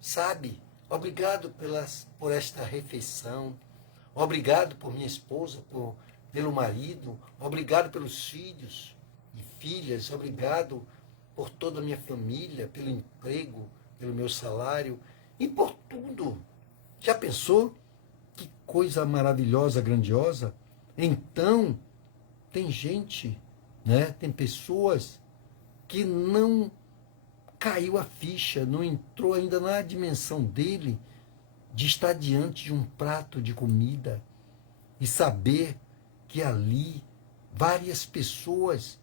sabe? Obrigado por esta refeição. Obrigado por minha esposa, pelo marido. Obrigado pelos filhos e filhas. Obrigado por toda a minha família, pelo emprego, pelo meu salário e por tudo. Já pensou? Que coisa maravilhosa, grandiosa. Então, tem gente, né? Tem pessoas que não caiu a ficha, não entrou ainda na dimensão dele de estar diante de um prato de comida e saber que ali várias pessoas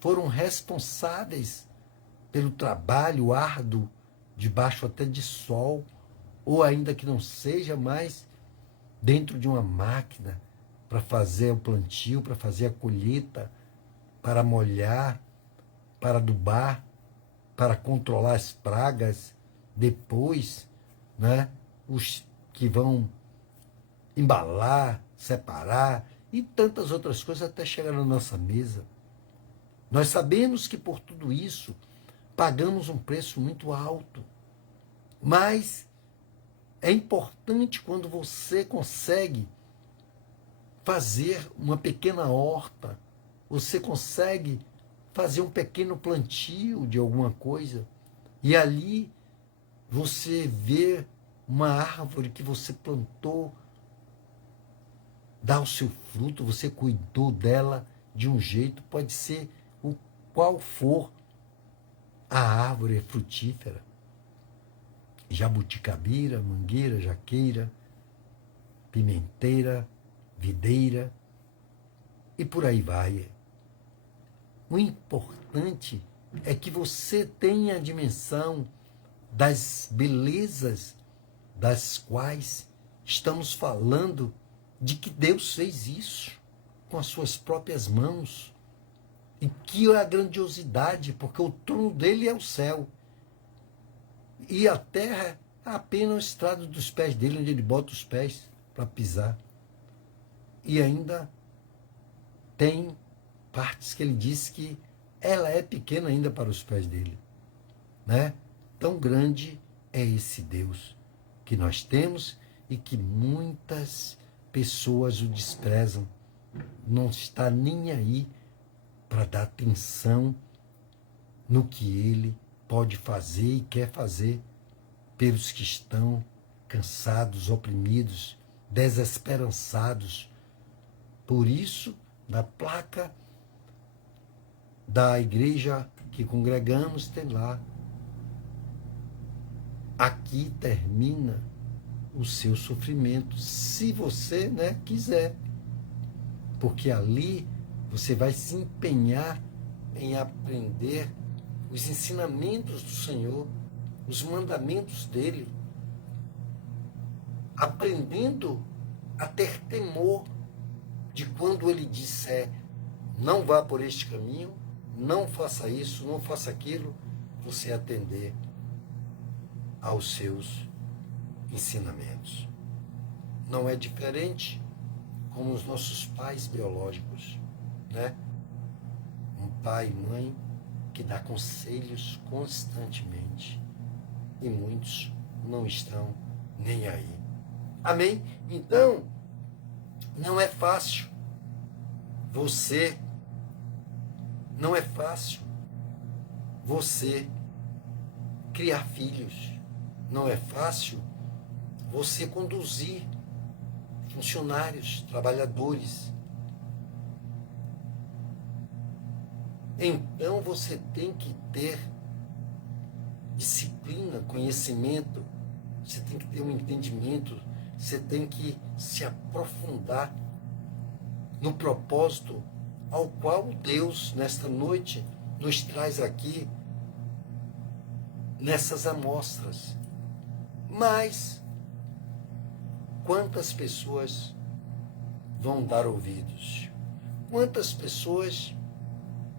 foram responsáveis pelo trabalho árduo, debaixo até de sol, ou ainda que não seja mais dentro de uma máquina para fazer o plantio, para fazer a colheita, para molhar, para adubar, para controlar as pragas, depois, né, os que vão embalar, separar e tantas outras coisas até chegar na nossa mesa. Nós sabemos que por tudo isso pagamos um preço muito alto, mas é importante quando você consegue fazer uma pequena horta, você consegue fazer um pequeno plantio de alguma coisa, e ali você vê uma árvore que você plantou, dá o seu fruto, você cuidou dela de um jeito, pode ser o qual for a árvore frutífera, jabuticabira, mangueira, jaqueira, pimenteira, videira, e por aí vai. O importante é que você tenha a dimensão das belezas das quais estamos falando, de que Deus fez isso com as suas próprias mãos, e que é a grandiosidade, porque o trono dele é o céu, e a terra é apenas o estrado dos pés dele, onde ele bota os pés para pisar. E ainda tem partes que ele diz que ela é pequena ainda para os pés dele, né? Tão grande é esse Deus que nós temos e que muitas pessoas o desprezam, não está nem aí para dar atenção no que ele pode fazer e quer fazer pelos que estão cansados, oprimidos, desesperançados. Por isso, na placa da igreja que congregamos, tem lá: aqui termina o seu sofrimento, se você, né, quiser. Porque ali você vai se empenhar em aprender os ensinamentos do Senhor, os mandamentos dele, aprendendo a ter temor de quando ele disser: não vá por este caminho, não faça isso, não faça aquilo, você atender aos seus ensinamentos. Não é diferente como os nossos pais biológicos, né? Um pai e mãe que dá conselhos constantemente, e muitos não estão nem aí. Amém? Então, não é fácil você criar filhos. Não é fácil você conduzir funcionários, trabalhadores. Então você tem que ter disciplina, conhecimento, você tem que ter um entendimento, você tem que se aprofundar no propósito ao qual Deus, nesta noite, nos traz aqui nessas amostras. Mas quantas pessoas vão dar ouvidos? Quantas pessoas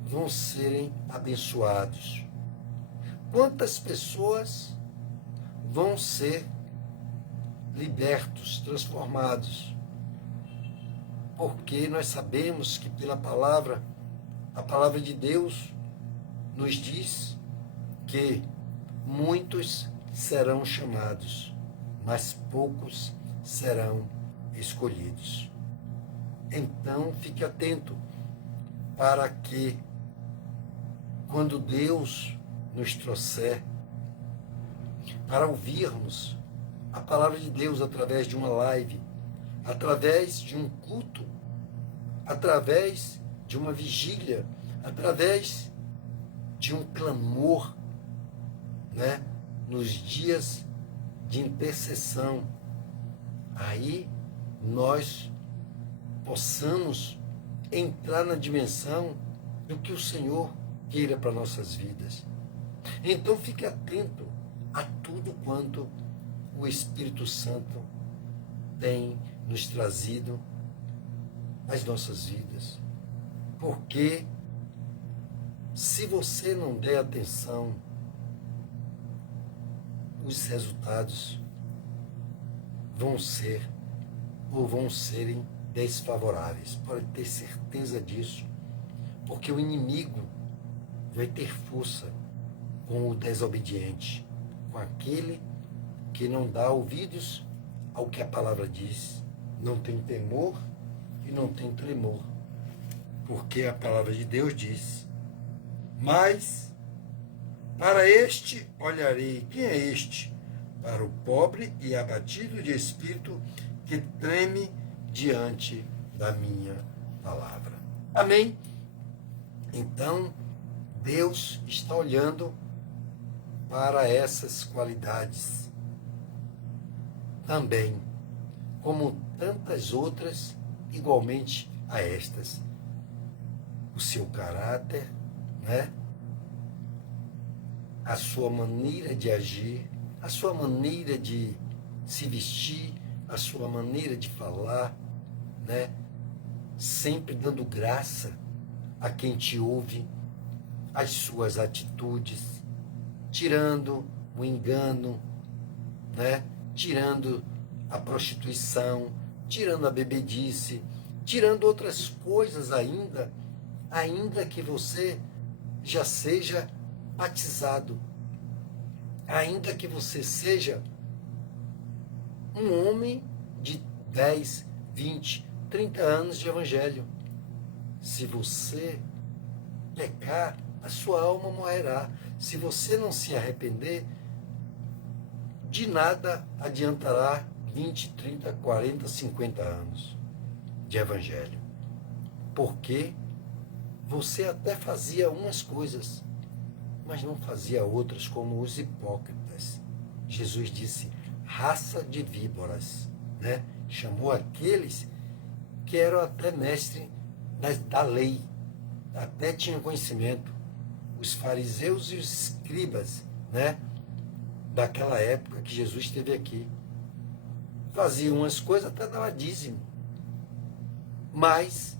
vão serem abençoados? Quantas pessoas vão ser libertos, transformados? Porque nós sabemos que pela palavra, a palavra de Deus nos diz que muitos serão chamados, mas poucos serão escolhidos. Então, fique atento para que quando Deus nos trouxer para ouvirmos a palavra de Deus através de uma live, através de um culto, através de uma vigília, através de um clamor, né? Nos dias de intercessão, aí nós possamos entrar na dimensão do que o Senhor queira para nossas vidas. Então fique atento a tudo quanto o Espírito Santo tem nos trazido às nossas vidas. Porque se você não der atenção, os resultados vão ser ou vão serem desfavoráveis. Pode ter certeza disso, porque o inimigo vai ter força com o desobediente, com aquele que não dá ouvidos ao que a palavra diz, não tem temor e não tem tremor, porque a palavra de Deus diz: mas para este olharei. Quem é este? Para o pobre e abatido de espírito, que treme diante da minha palavra. Amém? Então, Deus está olhando para essas qualidades também, como tantas outras, igualmente a estas. O seu caráter, né? A sua maneira de agir, a sua maneira de se vestir, a sua maneira de falar, né? Sempre dando graça a quem te ouve, as suas atitudes, tirando o engano, né? Tirando a prostituição, tirando a bebedice, tirando outras coisas ainda que você já seja batizado, ainda que você seja um homem de 10, 20, 30 anos de evangelho. Se você pecar, a sua alma morrerá. Se você não se arrepender, de nada adiantará 20, 30, 40, 50 anos de evangelho. Porque você até fazia umas coisas, mas não fazia outras, como os hipócritas. Jesus disse: raça de víboras, né? Chamou aqueles que eram até mestres da lei, até tinham conhecimento, os fariseus e os escribas, né? Daquela época que Jesus esteve aqui. Faziam umas coisas, até dava dízimo, mas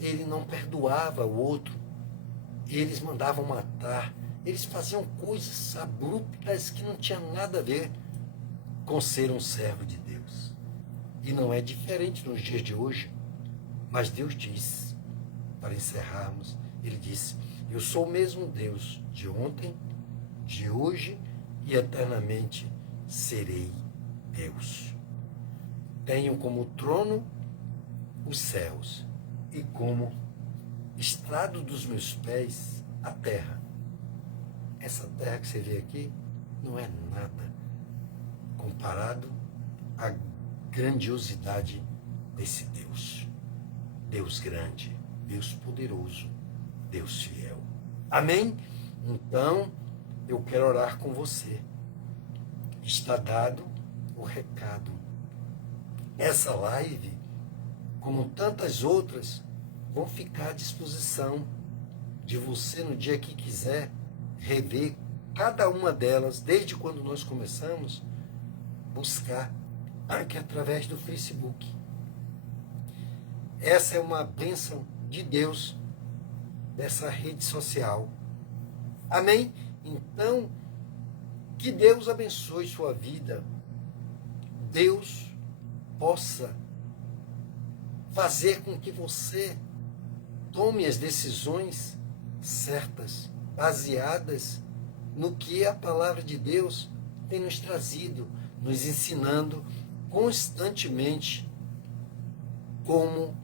ele não perdoava o outro, eles mandavam matar, eles faziam coisas abruptas que não tinham nada a ver com ser um servo de Deus. E não é diferente nos dias de hoje. Mas Deus diz, para encerrarmos, ele disse: eu sou o mesmo Deus de ontem, de hoje e eternamente serei Deus. Tenho como trono os céus e como estrado dos meus pés a terra. Essa terra que você vê aqui não é nada comparado à grandiosidade desse Deus. Deus grande, Deus poderoso, Deus fiel. Amém? Então, eu quero orar com você. Está dado o recado. Essa live, como tantas outras, vão ficar à disposição de você no dia que quiser rever cada uma delas, desde quando nós começamos, buscar aqui através do Facebook. Essa é uma bênção de Deus dessa rede social. Amém? Então, que Deus abençoe sua vida. Deus possa fazer com que você tome as decisões certas, baseadas no que a palavra de Deus tem nos trazido, nos ensinando constantemente como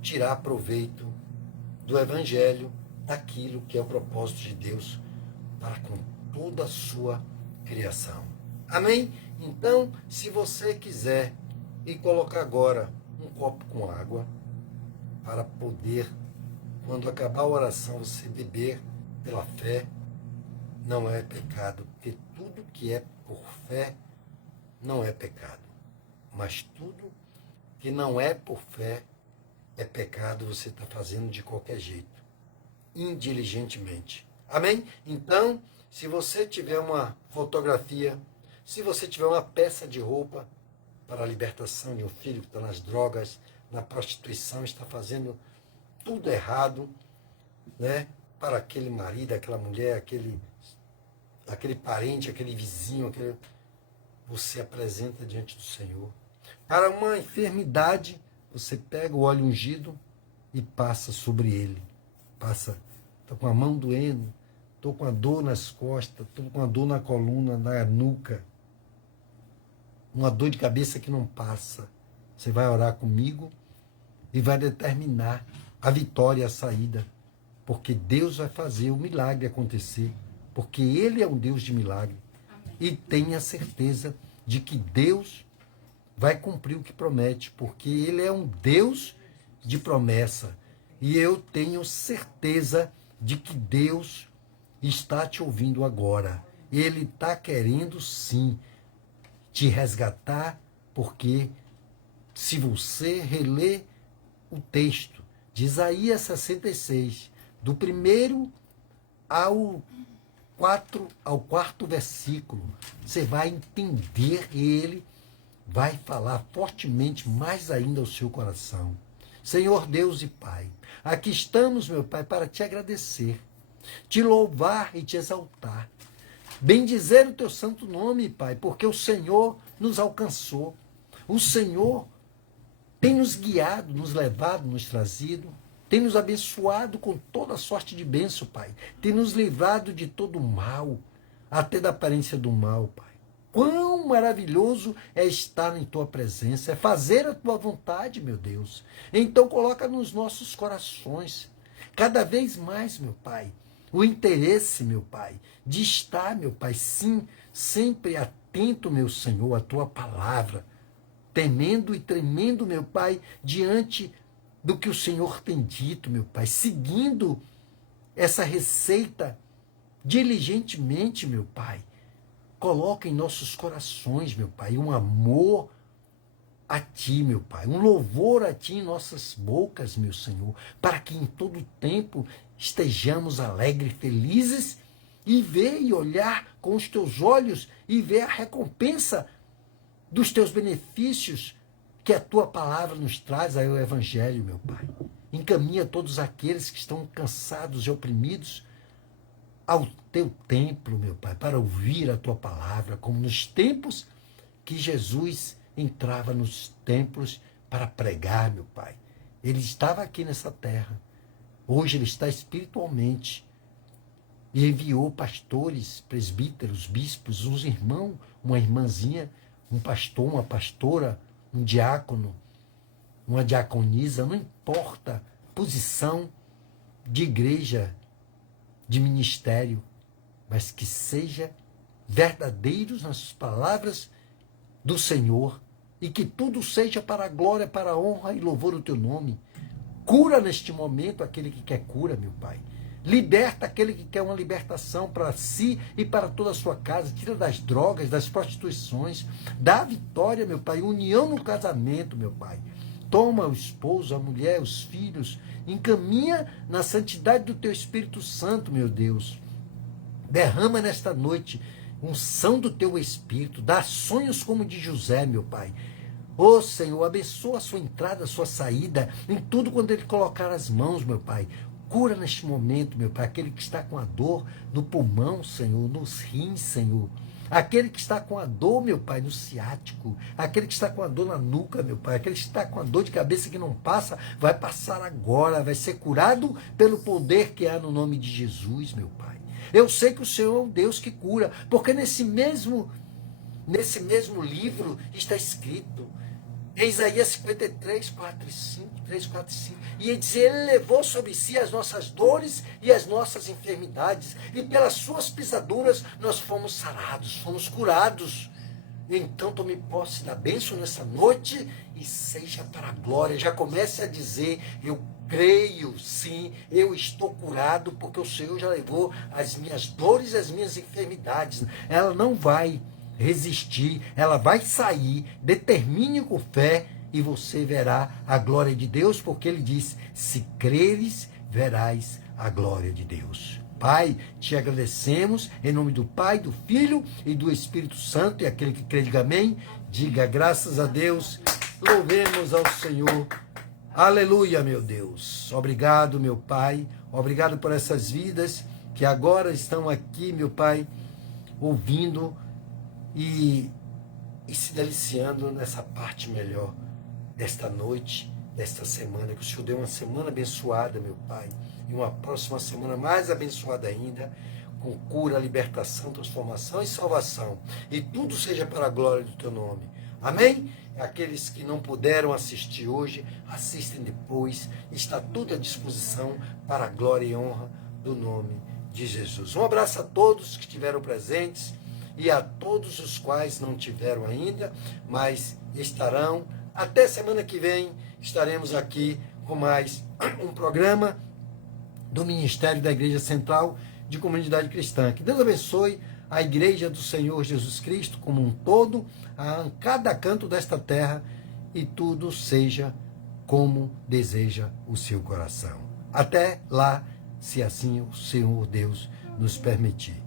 tirar proveito do Evangelho daquilo que é o propósito de Deus para com toda a sua criação. Amém? Então, se você quiser ir colocar agora um copo com água para poder, quando acabar a oração, você beber pela fé, não é pecado, porque tudo que é por fé não é pecado. Mas tudo que não é por fé é pecado, você está fazendo de qualquer jeito, indiligentemente. Amém? Então, se você tiver uma fotografia, se você tiver uma peça de roupa para a libertação de um filho que está nas drogas, na prostituição, está fazendo tudo errado, né? Para aquele marido, aquela mulher, aquele parente, aquele vizinho, você apresenta diante do Senhor. Para uma enfermidade, você pega o óleo ungido e passa sobre ele. Passa, estou com a mão doendo, estou com a dor nas costas, estou com a dor na coluna, na nuca, uma dor de cabeça que não passa. Você vai orar comigo e vai determinar a vitória e a saída, porque Deus vai fazer o milagre acontecer, porque Ele é um Deus de milagre. Amém. E tenha certeza de que Deus vai cumprir o que promete, porque Ele é um Deus de promessa. E eu tenho certeza de que Deus está te ouvindo agora. Ele está querendo sim te resgatar, porque se você reler o texto de Isaías 66, do primeiro ao quarto versículo, você vai entender e ele vai falar fortemente mais ainda ao seu coração. Senhor Deus e Pai, aqui estamos, meu Pai, para te agradecer, te louvar e te exaltar. Bendizer o teu santo nome, Pai, porque o Senhor nos alcançou. O Senhor tem nos guiado, nos levado, nos trazido, tem nos abençoado com toda sorte de bênção, Pai. Tem nos livrado de todo mal, até da aparência do mal, Pai. Quão maravilhoso é estar em tua presença, é fazer a tua vontade, meu Deus. Então coloca nos nossos corações, cada vez mais, meu Pai, o interesse, meu Pai, de estar, meu Pai, sim, sempre atento, meu Senhor, à tua palavra, temendo e tremendo, meu Pai, diante do que o Senhor tem dito, meu Pai, seguindo essa receita diligentemente, meu Pai. Coloca em nossos corações, meu Pai, um amor a Ti, meu Pai, um louvor a Ti em nossas bocas, meu Senhor, para que em todo tempo estejamos alegres, felizes e ver e olhar com os Teus olhos e ver a recompensa dos Teus benefícios que a Tua palavra nos traz aí o Evangelho, meu Pai. Encaminha todos aqueles que estão cansados e oprimidos ao Teu templo, meu Pai, para ouvir a Tua palavra, como nos tempos que Jesus entrava nos templos para pregar, meu Pai. Ele estava aqui nessa terra. Hoje ele está espiritualmente. E enviou pastores, presbíteros, bispos, uns irmãos, uma irmãzinha, um pastor, uma pastora, um diácono, uma diaconisa, não importa posição de igreja, de ministério, mas que seja verdadeiros nas palavras do Senhor e que tudo seja para a glória, para a honra e louvor do teu nome. Cura neste momento aquele que quer cura, meu Pai. Liberta aquele que quer uma libertação para si e para toda a sua casa. Tira das drogas, das prostituições. Dá vitória, meu Pai. União no casamento, meu Pai. Toma o esposo, a mulher, os filhos. Encaminha na santidade do teu Espírito Santo, meu Deus. Derrama nesta noite unção do teu Espírito. Dá sonhos como de José, meu Pai. Ô Senhor, abençoa a sua entrada, a sua saída, em tudo quando ele colocar as mãos, meu Pai. Cura neste momento, meu Pai, aquele que está com a dor no pulmão, Senhor, nos rins, Senhor. Aquele que está com a dor, meu Pai, no ciático. Aquele que está com a dor na nuca, meu Pai. Aquele que está com a dor de cabeça que não passa, vai passar agora. Vai ser curado pelo poder que há no nome de Jesus, meu Pai. Eu sei que o Senhor é um Deus que cura, porque nesse mesmo livro está escrito: Em Isaías 53, 4 e 5, 3, 4 e 5. E ele diz, ele levou sobre si as nossas dores e as nossas enfermidades. E pelas suas pisaduras nós fomos sarados, fomos curados. Então tome posse da bênção nessa noite e seja para a glória. Já comece a dizer, eu creio sim, eu estou curado porque o Senhor já levou as minhas dores e as minhas enfermidades. Ela não vai resistir, ela vai sair, determine com fé e você verá a glória de Deus, porque ele diz, se creres, verás a glória de Deus. Pai, te agradecemos, em nome do Pai, do Filho e do Espírito Santo, e aquele que crê, diga amém, diga graças a Deus, louvemos ao Senhor, aleluia, meu Deus, obrigado, meu Pai, obrigado por essas vidas que agora estão aqui, meu Pai, ouvindo e se deliciando nessa parte melhor desta noite, desta semana, que o Senhor deu uma semana abençoada, meu Pai, e uma próxima semana mais abençoada ainda, com cura, libertação, transformação e salvação. E tudo seja para a glória do Teu nome. Amém? Aqueles que não puderam assistir hoje, assistem depois. Está tudo à disposição para a glória e honra do nome de Jesus. Um abraço a todos que estiveram presentes e a todos os quais não tiveram ainda, mas estarão. Até semana que vem estaremos aqui com mais um programa do Ministério da Igreja Central de Comunidade Cristã. Que Deus abençoe a Igreja do Senhor Jesus Cristo como um todo, a cada canto desta terra, e tudo seja como deseja o seu coração. Até lá, se assim o Senhor Deus nos permitir.